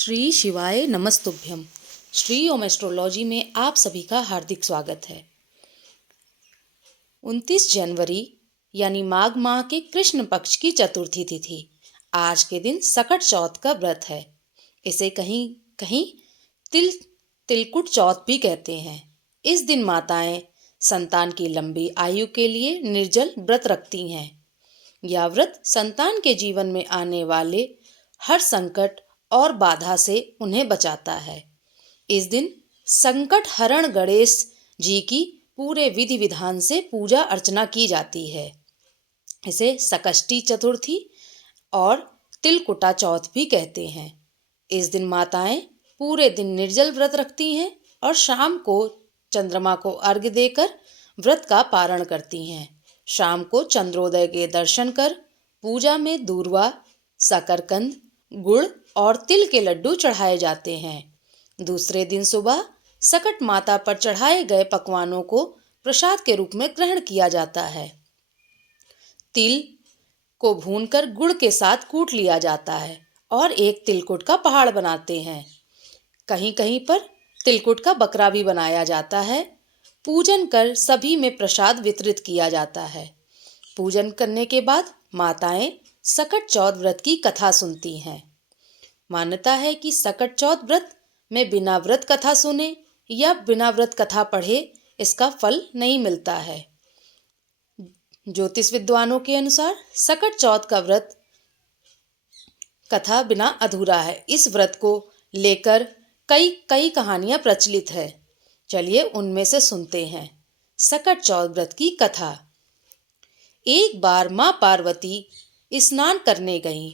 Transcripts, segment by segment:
श्री शिवाय नमस्तुभ्यम। श्री ओम एस्ट्रोलॉजी में आप सभी का हार्दिक स्वागत है। 29 जनवरी यानी माघ माह के कृष्ण पक्ष की चतुर्थी तिथि। आज के दिन सकट चौथ का व्रत है। इसे कहीं कहीं तिलकुट चौथ भी कहते हैं। इस दिन माताएं संतान की लंबी आयु के लिए निर्जल व्रत रखती हैं। यह व्रत संतान के जीवन में आने वाले हर संकट और बाधा से उन्हें बचाता है। इस दिन संकट हरण गणेश जी की पूरे विधि विधान से पूजा अर्चना की जाती है। इसे सकष्टी चतुर्थी और तिलकुटा चौथ भी कहते हैं। इस दिन माताएं पूरे दिन निर्जल व्रत रखती हैं और शाम को चंद्रमा को अर्घ्य देकर व्रत का पारण करती हैं। शाम को चंद्रोदय के दर्शन कर पूजा में दूर्वा, शकरकंद, गुड़ और तिल के लड्डू चढ़ाए जाते हैं। दूसरे दिन सुबह सकट माता पर चढ़ाए गए पकवानों को प्रसाद के रूप में ग्रहण किया जाता है। तिल को भूनकर गुड़ के साथ कूट लिया जाता है और एक तिलकुट का पहाड़ बनाते हैं। कहीं कहीं पर तिलकुट का बकरा भी बनाया जाता है। पूजन कर सभी में प्रसाद वितरित किया जाता है। पूजन करने के बाद माताएं सकट चौथ व्रत की कथा सुनती हैं। मान्यता है कि सकट चौथ व्रत में बिना व्रत कथा सुने या बिना व्रत कथा पढ़े इसका फल नहीं मिलता है। ज्योतिष विद्वानों के अनुसार सकट चौथ का व्रत कथा बिना अधूरा है। इस व्रत को लेकर कई कहानियां प्रचलित है। चलिए उनमें से सुनते हैं। सकट चौथ व्रत की कथा। एक बार माँ पार्वती स्नान करने गईं।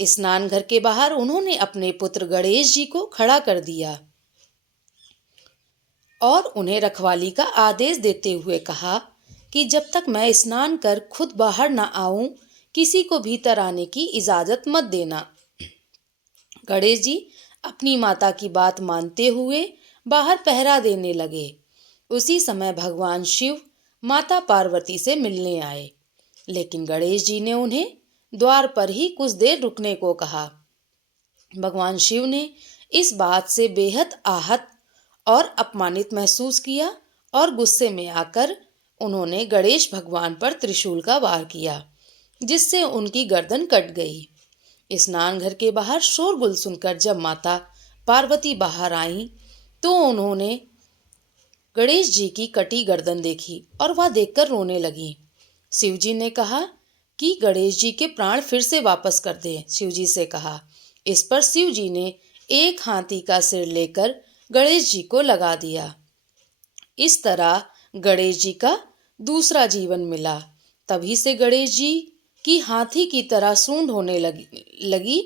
स्नान घर के बाहर उन्होंने अपने पुत्र गणेश जी को खड़ा कर दिया और उन्हें रखवाली का आदेश देते हुए कहा कि जब तक मैं स्नान कर खुद बाहर न आऊं, किसी को भीतर आने की इजाजत मत देना। गणेश जी अपनी माता की बात मानते हुए बाहर पहरा देने लगे। उसी समय भगवान शिव माता पार्वती से मिलने आए, लेकिन गणेश जी ने उन्हें द्वार पर ही कुछ देर रुकने को कहा। भगवान शिव ने इस बात से बेहद आहत और अपमानित महसूस किया और गुस्से में आकर उन्होंने गणेश भगवान पर त्रिशूल का वार किया, जिससे उनकी गर्दन कट गई। स्नान घर के बाहर शोरगुल सुनकर जब माता पार्वती बाहर आईं, तो उन्होंने गणेश जी की कटी गर्दन देखी और वह देखकर रोने लगी। शिव जी ने कहा कि गणेश जी के प्राण फिर से वापस कर दें। शिव जी से कहा। इस पर शिव जी ने एक हाथी का सिर लेकर गणेश जी को लगा दिया। इस तरह गणेश जी का दूसरा जीवन मिला। तभी से गणेश जी की हाथी की तरह सूंड होने लगी।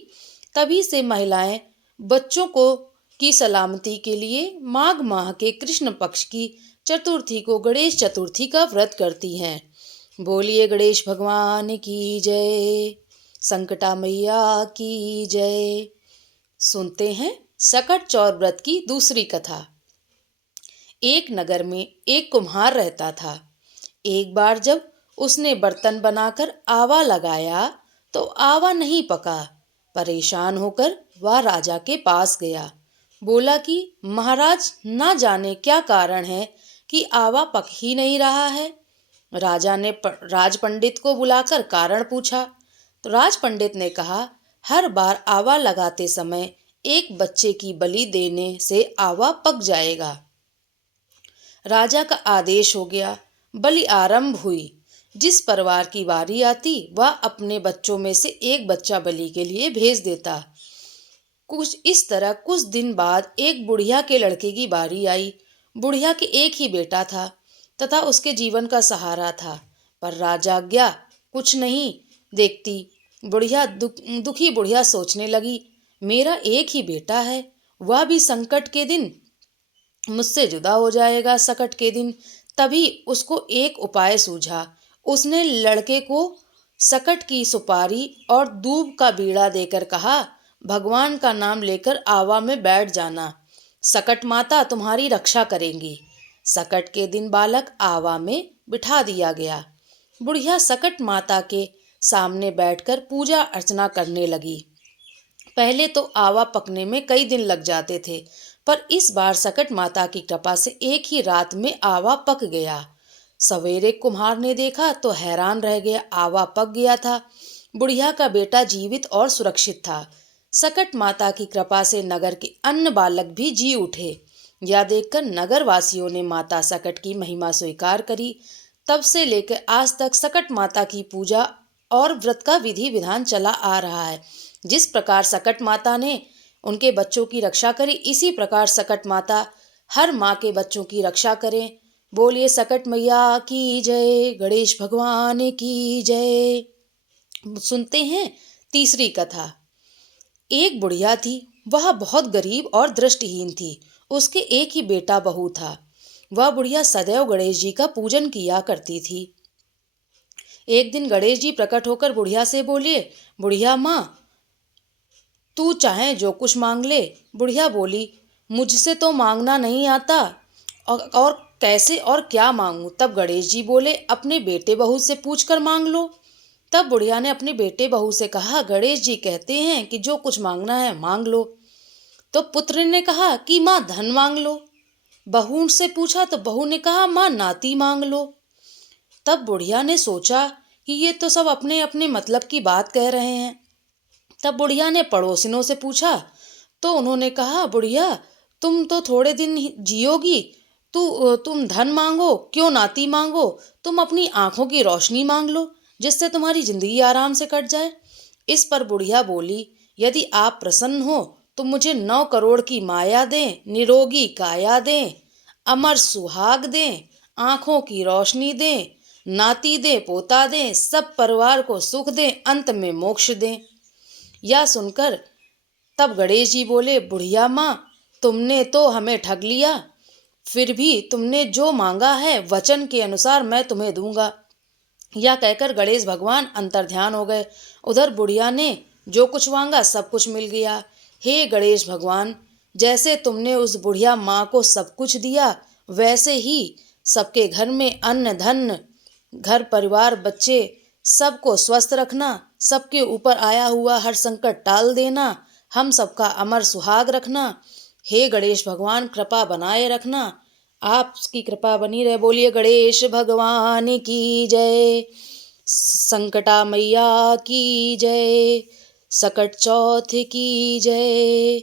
तभी से महिलाएं बच्चों को की सलामती के लिए माघ माह के कृष्ण पक्ष की चतुर्थी को गणेश चतुर्थी का व्रत करती हैं। बोलिए गणेश भगवान की जय, संकटा मैया की जय। सुनते हैं सकट चौथ व्रत की दूसरी कथा। एक नगर में एक कुम्हार रहता था। एक बार जब उसने बर्तन बनाकर आवा लगाया तो आवा नहीं पका। परेशान होकर वह राजा के पास गया। बोला कि महाराज, ना जाने क्या कारण है कि आवा पक ही नहीं रहा है। राजा ने राज पंडित को बुलाकर कारण पूछा तो राज पंडित ने कहा, हर बार आवा लगाते समय एक बच्चे की बलि देने से आवा पक जाएगा। राजा का आदेश हो गया। बलि आरंभ हुई। जिस परिवार की बारी आती वह अपने बच्चों में से एक बच्चा बलि के लिए भेज देता। कुछ इस तरह कुछ दिन बाद एक बुढ़िया के लड़के की बारी आई। बुढ़िया के एक ही बेटा था तथा उसके जीवन का सहारा था, पर राजाज्ञा कुछ नहीं देखती। दुखी बुढ़िया सोचने लगी, मेरा एक ही बेटा है, वह भी संकट के दिन मुझसे जुदा हो जाएगा। सकट के दिन तभी उसको एक उपाय सूझा। उसने लड़के को सकट की सुपारी और दूब का बीड़ा देकर कहा, भगवान का नाम लेकर आवा में बैठ जाना, सकट माता तुम्हारी रक्षा करेंगी। सकट के दिन बालक आवा में बिठा दिया गया। बुढ़िया सकट माता के सामने बैठकर पूजा अर्चना करने लगी। पहले तो आवा पकने में कई दिन लग जाते थे, पर इस बार सकट माता की कृपा से एक ही रात में आवा पक गया। सवेरे कुम्हार ने देखा तो हैरान रह गया, आवा पक गया था। बुढ़िया का बेटा जीवित और सुरक्षित था। सकट माता की कृपा से नगर के अन्य बालक भी जी उठे। यह देखकर नगर वासियों ने माता सकट की महिमा स्वीकार करी। तब से लेकर आज तक सकट माता की पूजा और व्रत का विधि विधान चला आ रहा है। जिस प्रकार सकट माता ने उनके बच्चों की रक्षा करी, इसी प्रकार सकट माता हर माँ के बच्चों की रक्षा करें। बोलिए सकट मैया की जय, गणेश भगवान की जय। सुनते हैं तीसरी कथा। एक बुढ़िया थी, वह बहुत गरीब और दृष्टिहीन थी। उसके एक ही बेटा बहू था। वह बुढ़िया सदैव गणेश जी का पूजन किया करती थी। एक दिन गणेश जी प्रकट होकर बुढ़िया से बोले, बुढ़िया माँ, तू चाहे जो कुछ मांग ले। बुढ़िया बोली, मुझसे तो मांगना नहीं आता, और कैसे और क्या मांगूं। तब गणेश जी बोले, अपने बेटे बहू से पूछकर मांग लो। तब बुढ़िया ने अपने बेटे बहू से कहा, गणेश जी कहते हैं कि जो कुछ मांगना है मांग लो। तो पुत्र ने कहा कि माँ धन मांग लो। बहू से पूछा तो बहू ने कहा, माँ नाती मांग लो। तब बुढ़िया ने सोचा कि ये तो सब अपने अपने मतलब की बात कह रहे हैं। तब बुढ़िया ने पड़ोसिनों से पूछा तो उन्होंने कहा, बुढ़िया तुम तो थोड़े दिन ही जियोगी, तुम धन मांगो क्यों नाती मांगो, तुम अपनी आंखों की रोशनी मांग लो, जिससे तुम्हारी जिंदगी आराम से कट जाए। इस पर बुढ़िया बोली, यदि आप प्रसन्न हो तो मुझे 9 करोड़ की माया दें, निरोगी काया दें, अमर सुहाग दें, आंखों की रोशनी दें, नाती दें, पोता दें, सब परिवार को सुख दें, अंत में मोक्ष दें। यह सुनकर तब गणेश जी बोले, बुढ़िया माँ, तुमने तो हमें ठग लिया, फिर भी तुमने जो मांगा है वचन के अनुसार मैं तुम्हें दूंगा। यह कहकर गणेश भगवान अंतर्ध्यान हो गए। उधर बुढ़िया ने जो कुछ मांगा सब कुछ मिल गया। हे गणेश भगवान, जैसे तुमने उस बुढ़िया माँ को सब कुछ दिया, वैसे ही सबके घर में अन्न धन, घर परिवार बच्चे सबको स्वस्थ रखना, सबके ऊपर आया हुआ हर संकट टाल देना, हम सबका अमर सुहाग रखना। हे गणेश भगवान, कृपा बनाए रखना। आपकी कृपा बनी रहे। बोलिए गणेश भगवान की जय, संकटा मैया की जय, सकट चौथ की जय।